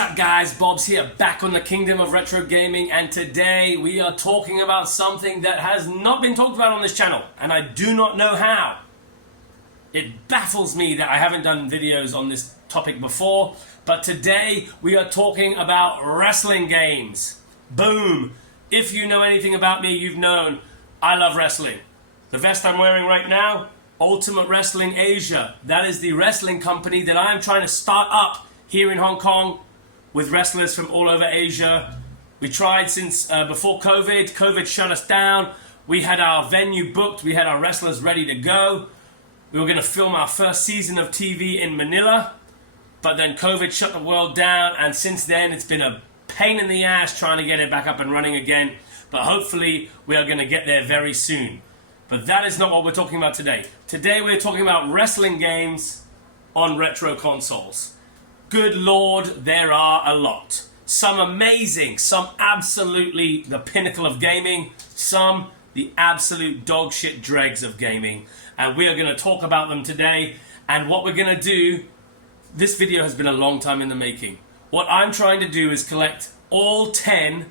up guys, Bob's here, back on the Kingdom of Retro Gaming, and today we are talking about something that has not been talked about on this channel, and I do not know how. It baffles me that I haven't done videos on this topic before, but today we are talking about wrestling games. Boom! If you know anything about me, you've known I love wrestling. The vest I'm wearing right now, Ultimate Wrestling Asia. That is the wrestling company that I am trying to start up here in Hong Kong with wrestlers from all over Asia. We tried since before COVID. COVID shut us down. We had our venue booked. We had our wrestlers ready to go. We were going to film our first season of TV in Manila, but then COVID shut the world down, and since then it's been a pain in the ass trying to get it back up and running again, but hopefully we are going to get there very soon. But that is not what we're talking about today. Today we're talking about wrestling games on retro consoles. Good Lord, there are a lot. Some amazing, some absolutely the pinnacle of gaming, some the absolute dog shit dregs of gaming. And we are going to talk about them today. And what we're going to do, this video has been a long time in the making. What I'm trying to do is collect all 10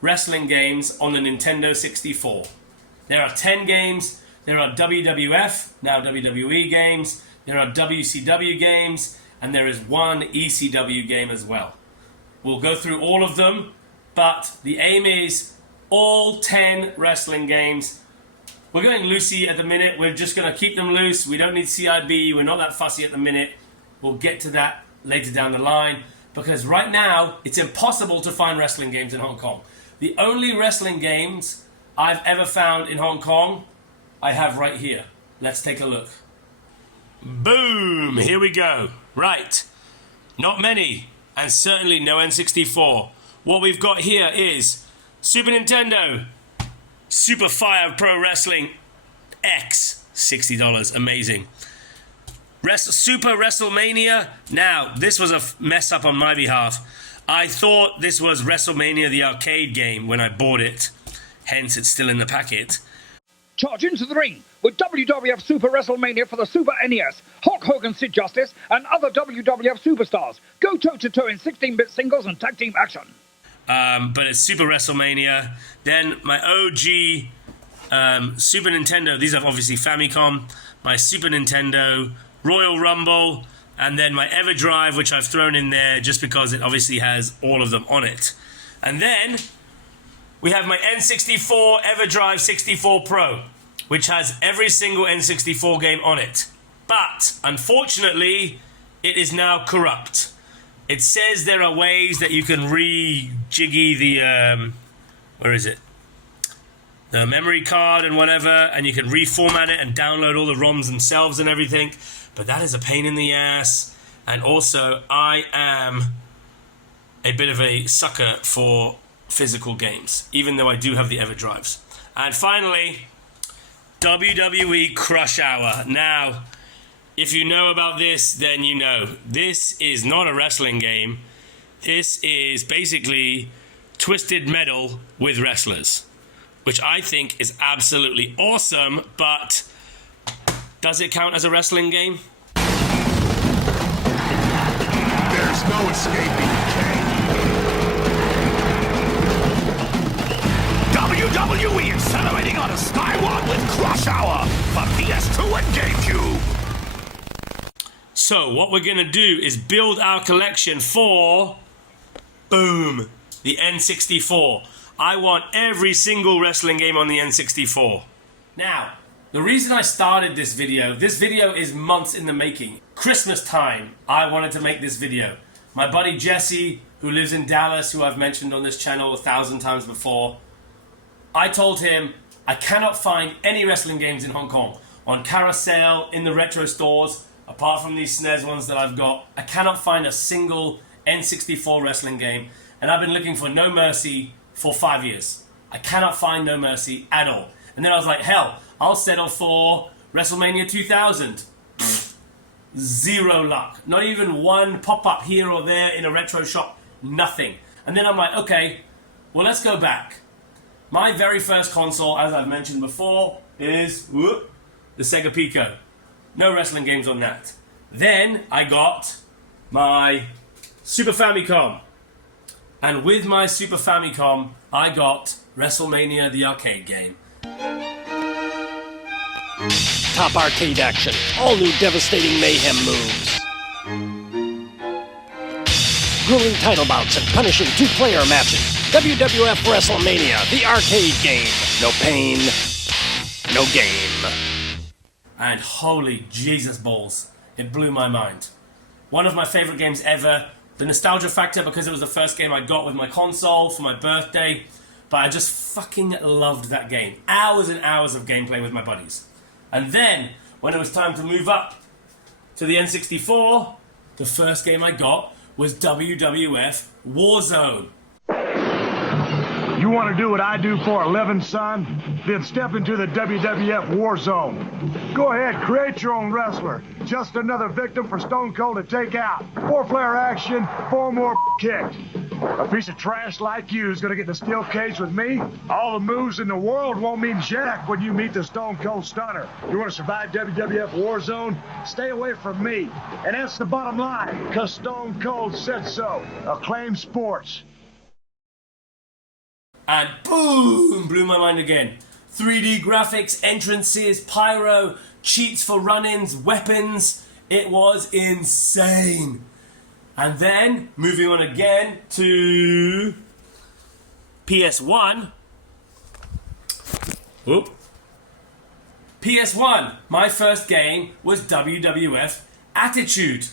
wrestling games on the Nintendo 64. There are 10 games. There are WWF, now WWE games. There are WCW games. And there is one ECW game as well. We'll go through all of them, but the aim is all 10 wrestling games. We're going loosey at the minute. We're just going to keep them loose. We don't need CIB. We're not that fussy at the minute. We'll get to that later down the line, because right now it's impossible to find wrestling games in Hong Kong. The only wrestling games I've ever found in Hong Kong, I have right here. Let's take a look. Boom! Here we go. Right. Not many, and certainly no N64. What we've got here is Super Nintendo, Super Fire Pro Wrestling X, $60, amazing. Super WrestleMania. Now, this was a mess up on my behalf. I thought this was WrestleMania the arcade game when I bought it, hence it's still in the packet. Charge into the ring with WWF Super WrestleMania for the Super NES. Hulk Hogan, Sid Justice, and other WWF superstars. Go toe-to-toe in 16-bit singles and tag team action. But it's Super WrestleMania. Then my OG Super Nintendo. These are obviously Famicom. My Super Nintendo, Royal Rumble, and then my EverDrive, which I've thrown in there just because it obviously has all of them on it. And then we have my N64 EverDrive 64 Pro, which has every single N64 game on it. But, unfortunately, it is now corrupt. It says there are ways that you can re-jiggy the, where is it? The memory card and whatever, and you can reformat it and download all the ROMs themselves and everything. But that is a pain in the ass. And also, I am a bit of a sucker for physical games, even though I do have the EverDrives. And finally, WWE Crush Hour. Now, if you know about this, then you know. This is not a wrestling game. This is basically Twisted Metal with wrestlers, which I think is absolutely awesome, but does it count as a wrestling game? There's no escaping Kane. WWE accelerating on a Skyward with Crush Hour for PS2 and GameCube. So what we're going to do is build our collection for, boom, the N64. I want every single wrestling game on the N64. Now, the reason I started this video is months in the making. Christmas time, I wanted to make this video. My buddy Jesse, who lives in Dallas, who I've mentioned on this channel 1,000 times before, I told him I cannot find any wrestling games in Hong Kong. On Carousel, in the retro stores, apart from these SNES ones that I've got, I cannot find a single N64 wrestling game. And I've been looking for No Mercy for 5 years. I cannot find No Mercy at all. And then I was like, hell, I'll settle for WrestleMania 2000. Zero luck. Not even one pop-up here or there in a retro shop. Nothing. And then I'm like, okay, well, let's go back. My very first console, as I've mentioned before, is the Sega Pico. No wrestling games on that. Then I got my Super Famicom. And with my Super Famicom, I got WrestleMania the arcade game. Top arcade action, all new devastating mayhem moves. Grueling title bouts and punishing two-player matches. WWF WrestleMania, the arcade game. No pain, no game. And holy Jesus balls, it blew my mind. One of my favorite games ever. The nostalgia factor because it was the first game I got with my console for my birthday. But I just fucking loved that game. Hours and hours of gameplay with my buddies. And then, when it was time to move up to the N64, the first game I got was WWF Warzone. You want to do what I do for a living, son? Then step into the WWF Warzone. Go ahead, create your own wrestler. Just another victim for Stone Cold to take out. 4-player action, 4 more kicked. A piece of trash like you is going to get in the steel cage with me? All the moves in the world won't mean jack when you meet the Stone Cold Stunner. You want to survive WWF Warzone? Stay away from me. And that's the bottom line, because Stone Cold said so. Acclaim Sports. And boom, blew my mind again. 3D graphics, entrances, pyro, cheats for run-ins, weapons. It was insane. And then, moving on again to PS1. Oop. PS1, my first game was WWF Attitude.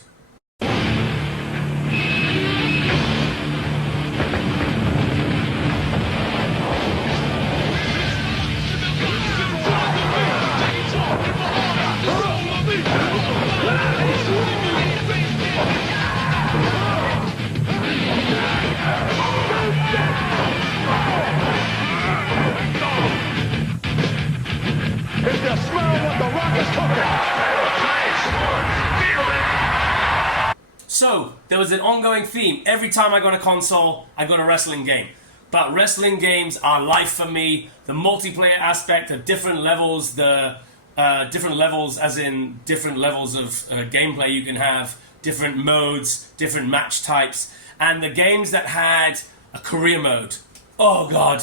So, there was an ongoing theme. Every time I got a console, I got a wrestling game. But wrestling games are life for me. The multiplayer aspect, the different levels, different levels as in different levels of gameplay you can have, different modes, different match types, and the games that had a career mode. Oh God,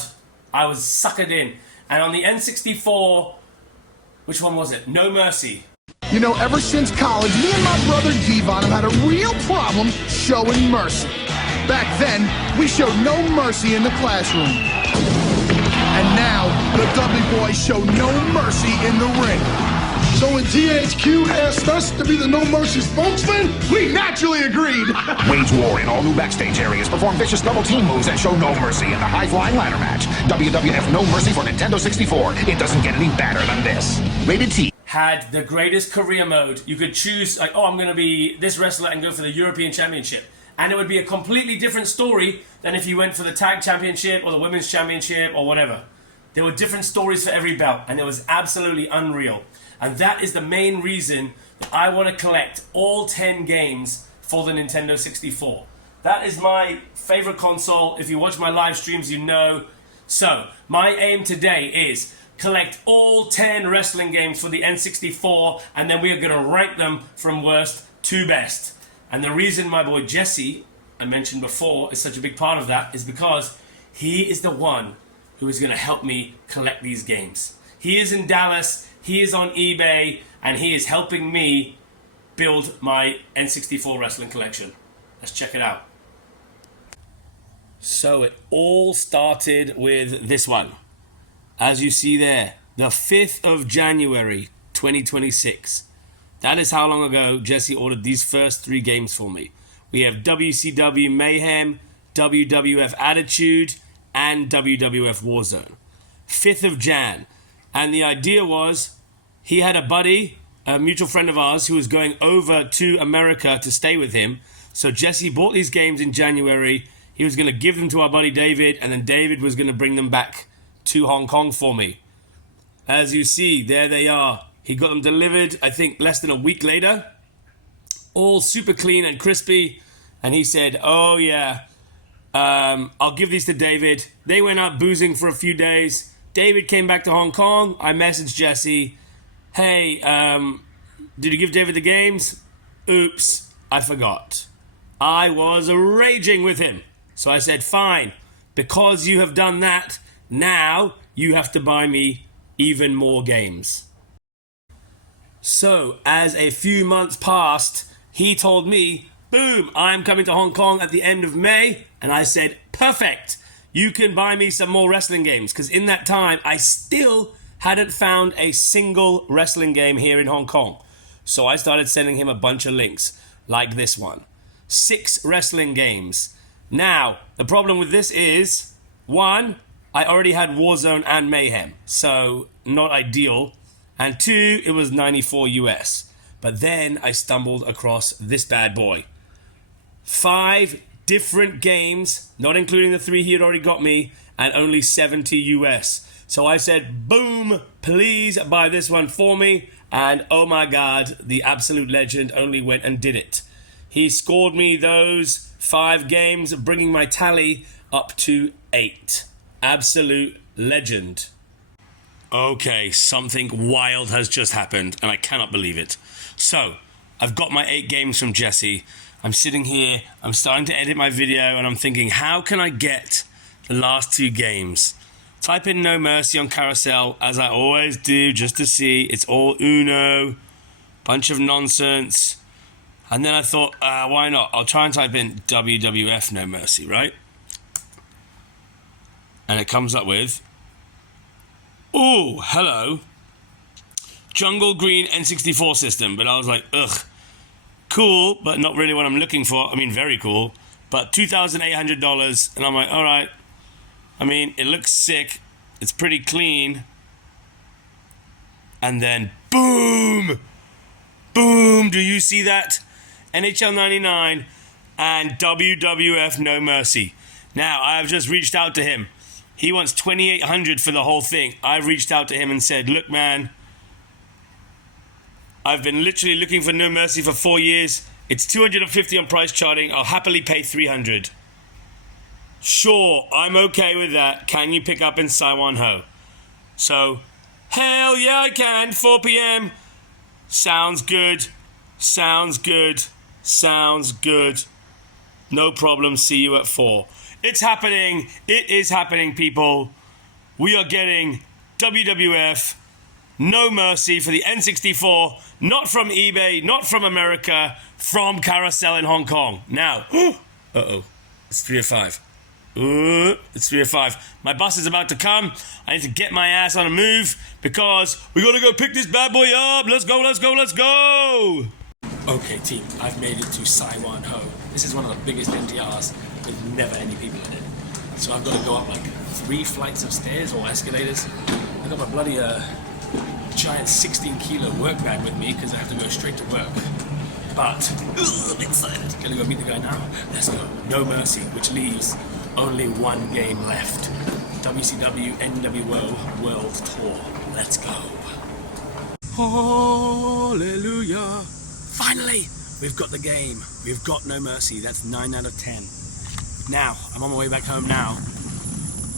I was suckered in. And on the N64, which one was it? No Mercy. You know, ever since college, me and my brother Devon have had a real problem showing mercy. Back then, we showed no mercy in the classroom. And now, the Dudley boys show no mercy in the ring. So when THQ asked us to be the No Mercy spokesman, we naturally agreed. Wage war in all new backstage areas, perform vicious double team moves, and show no mercy in the high-flying ladder match. WWF No Mercy for Nintendo 64. It doesn't get any badder than this. Rated T. Had the greatest career mode. You could choose, like, oh, I'm going to be this wrestler and go for the European Championship. And it would be a completely different story than if you went for the Tag Championship or the Women's Championship or whatever. There were different stories for every belt, and it was absolutely unreal. And that is the main reason that I want to collect all 10 games for the Nintendo 64. That is my favorite console. If you watch my live streams, you know. So, my aim today is collect all 10 wrestling games for the N64, and then we are going to rank them from worst to best. And the reason my boy Jesse, I mentioned before, is such a big part of that is because he is the one who is going to help me collect these games. He is in Dallas, he is on eBay, and he is helping me build my N64 wrestling collection. Let's check it out. So it all started with this one. As you see there, the 5th of January, 2026. That is how long ago Jesse ordered these first 3 games for me. We have WCW Mayhem, WWF Attitude, and WWF Warzone. 5th of Jan. And the idea was, he had a buddy, a mutual friend of ours, who was going over to America to stay with him. So Jesse bought these games in January. He was going to give them to our buddy David, and then David was going to bring them back to Hong Kong for me. As you see, there they are. He got them delivered, I think, less than a week later. All super clean and crispy. And he said, oh yeah, I'll give these to David. They went out boozing for a few days. David came back to Hong Kong. I messaged Jesse. Hey, did you give David the games? Oops, I forgot. I was raging with him. So I said, fine, because you have done that, now you have to buy me even more games. So, as a few months passed, he told me, boom, I'm coming to Hong Kong at the end of May. And I said, perfect, you can buy me some more wrestling games. Because in that time, I still hadn't found a single wrestling game here in Hong Kong. So I started sending him a bunch of links, like this one. 6 wrestling games. Now, the problem with this is, 1, I already had Warzone and Mayhem, so not ideal. And 2, it was 94 US. But then I stumbled across this bad boy. 5 different games, not including the 3 he had already got me, and only 70 US. So I said, boom, please buy this one for me. And oh my God, the absolute legend only went and did it. He scored me those 5 games, bringing my tally up to 8. Absolute legend. Okay, something wild has just happened, and I cannot believe it. So, I've got my 8 games from Jesse. I'm sitting here, I'm starting to edit my video, and I'm thinking, how can I get the last 2 games? Type in No Mercy on Carousel, as I always do, just to see. It's all Uno, bunch of nonsense. And then I thought, why not? I'll try and type in WWF No Mercy, right? And it comes up with, oh, hello, Jungle Green N64 system. But I was like, ugh, cool, but not really what I'm looking for. I mean, very cool, but $2,800. And I'm like, all right. I mean, it looks sick. It's pretty clean. And then, boom, boom. Do you see that? NHL 99 and WWF No Mercy. Now, I have just reached out to him. He wants $2,800 for the whole thing. I've reached out to him and said, look, man, I've been literally looking for No Mercy for 4 years. It's $250 on price charting. I'll happily pay $300. Sure, I'm okay with that. Can you pick up in Saiwan Ho? So, hell yeah, I can. 4 p.m. Sounds good. Sounds good. Sounds good. No problem. See you at 4. It's happening. It is happening, people. We are getting WWF No Mercy for the N64, not from eBay, not from America, from Carousel in Hong Kong. Now, uh-oh, it's 3:05. It's 3:05. My bus is about to come. I need to get my ass on a move because we gotta go pick this bad boy up. Let's go, let's go, let's go. Okay, team, I've made it to Saiwan Ho. This is one of the biggest NTRs with never any people in it. So I've got to go up like 3 flights of stairs or escalators. I've got my bloody giant 16-kilo work bag with me because I have to go straight to work. But, I'm excited. Gonna go meet the guy now. Let's go. No Mercy, which leaves only 1 game left. WCW NWO World Tour. Let's go. Hallelujah. Finally, we've got the game. We've got No Mercy. That's 9 out of 10. Now, I'm on my way back home now.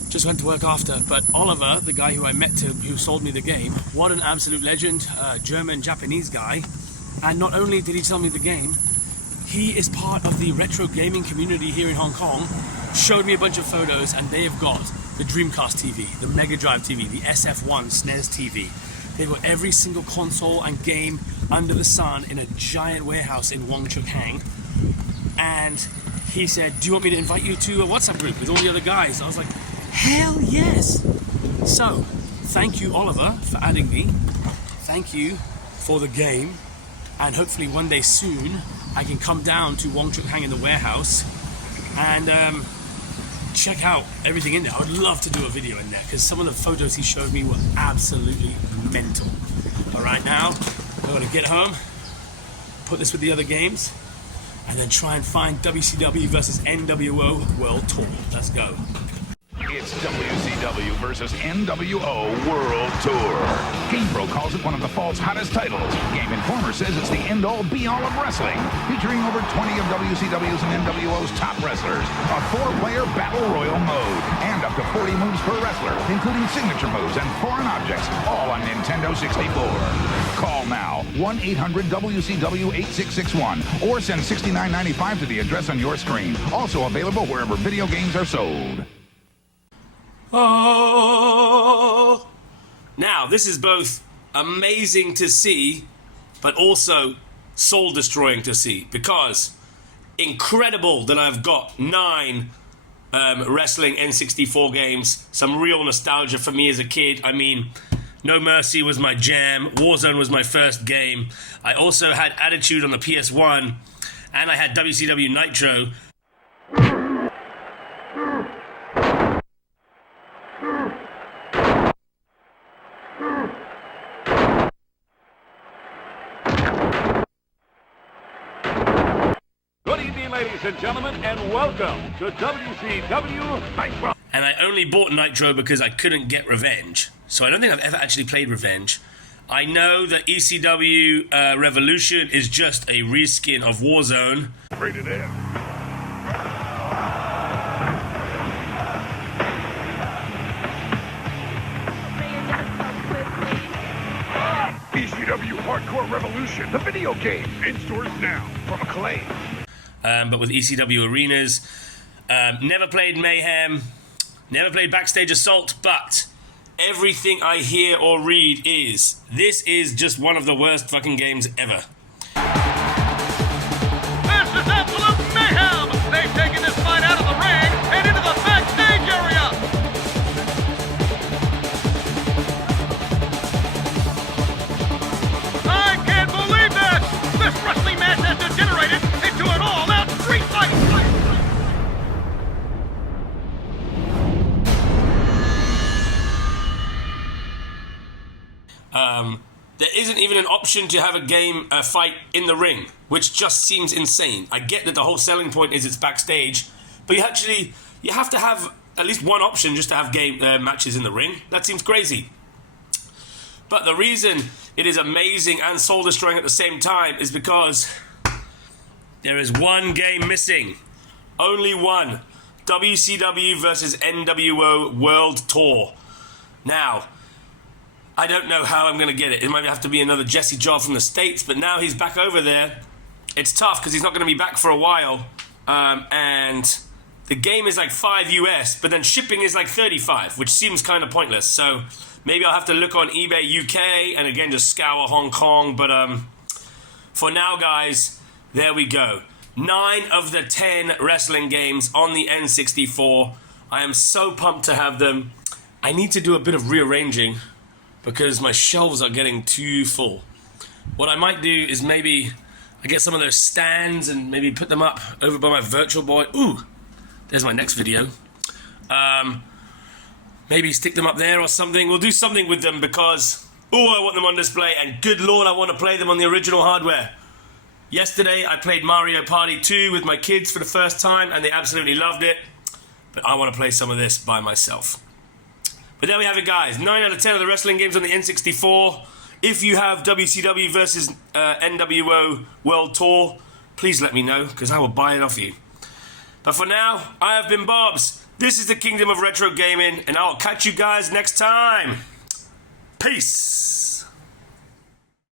Just went to work after, but Oliver, the guy who I met who sold me the game, what an absolute legend, German-Japanese guy. And not only did he tell me the game, he is part of the retro gaming community here in Hong Kong, showed me a bunch of photos, and they have got the Dreamcast TV, the Mega Drive TV, the SF1 SNES TV. They've got every single console and game under the sun in a giant warehouse in Wong Chuk Hang. And he said, do you want me to invite you to a WhatsApp group with all the other guys? I was like, hell yes! So, thank you, Oliver, for adding me. Thank you for the game. And hopefully one day soon, I can come down to Wong Chuk Hang in the warehouse and check out everything in there. I would love to do a video in there because some of the photos he showed me were absolutely mental. But right now, I'm going to get home, put this with the other games, and then try and find WCW versus NWO World Tour. Let's go. It's WCW versus NWO World Tour. GamePro calls it one of the fall's hottest titles. Game Informer says it's the end-all, be-all of wrestling, featuring over 20 of WCW's and NWO's top wrestlers, a 4-player battle royal mode, and up to 40 moves per wrestler, including signature moves and foreign objects, all on Nintendo 64. Call now, 1-800-WCW-8661, or send $69.95 to the address on your screen. Also available wherever video games are sold. Oh. Now, this is both amazing to see, but also soul-destroying to see, because incredible that I've got 9 wrestling N64 games, some real nostalgia for me as a kid. I mean, No Mercy was my jam, Warzone was my first game. I also had Attitude on the PS1, and I had WCW Nitro. Good evening, ladies and gentlemen, and welcome to WCW Nitro. And I only bought Nitro because I couldn't get Revenge. So I don't think I've ever actually played Revenge. I know that ECW Revolution is just a reskin of Warzone. Rated M. ECW Hardcore Revolution, the video game, in stores now from Acclaim. But with ECW Arenas, never played Mayhem, never played Backstage Assault, but everything I hear or read is, this is just one of the worst fucking games ever. This is absolute mayhem! They've taken this fight out of the ring and into the backstage area! I can't believe this! This wrestling match has degenerated into an all-out street fight! There isn't even an option to have a fight in the ring, which just seems insane. I get that the whole selling point is it's backstage, but you have to have at least one option just to have matches in the ring. That seems crazy. But the reason it is amazing and soul-destroying at the same time is because there is one game missing. Only one. WCW versus NWO World Tour. Now, I don't know how I'm going to get it. It might have to be another Jesse Job from the States, but now he's back over there. It's tough because he's not going to be back for a while. And the game is like $5 US, but then shipping is like $35, which seems kind of pointless. So maybe I'll have to look on eBay UK and again just scour Hong Kong. But for now, guys, there we go. 9 of the 10 wrestling games on the N64. I am so pumped to have them. I need to do a bit of rearranging because my shelves are getting too full. What I might do is maybe I get some of those stands and maybe put them up over by my Virtual Boy. Ooh, there's my next video. Maybe stick them up there or something. We'll do something with them because, I want them on display, and good lord, I want to play them on the original hardware. Yesterday, I played Mario Party 2 with my kids for the first time, and they absolutely loved it. But I want to play some of this by myself. But there we have it, guys. 9 out of 10 of the wrestling games on the N64. If you have WCW versus NWO World Tour, please let me know, because I will buy it off you. But for now, I have been Bobs. This is the Kingdom of Retro Gaming, and I'll catch you guys next time. Peace.